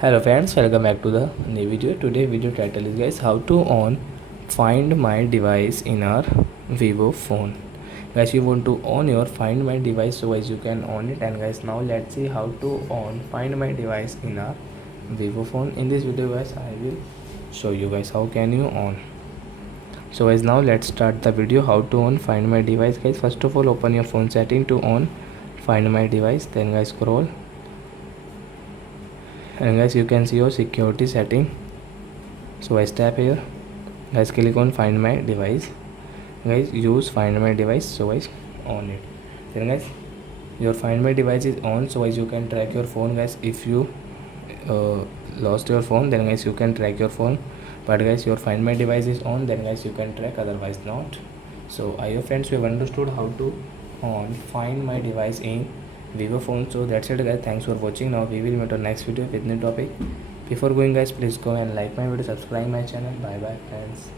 Hello friends, welcome back to the new video. Today video title is guys how to on find my device in our vivo phone. Guys, you want to on your find my device, so guys you can on it. And guys, now let's see how to on find my device in our vivo phone. In this video guys, I will show you guys how can you on. So guys, now let's start the video how to on find my device. Guys, first of all open your phone setting to on find my device, then guys scroll, and guys you can see your security setting. So I tap here, guys click on find my device, guys use find my device, so guys on it. Then guys your find my device is on, so guys you can track your phone. Guys, if you lost your phone, then guys you can track your phone, but guys your find my device is on, then guys you can track, otherwise not. So I hope friends you have understood how to on find my device in vivo phone. So that's it guys, thanks for watching. Now we will meet on next video with new topic. Before going guys, please go and like my video, subscribe my channel. Bye bye friends.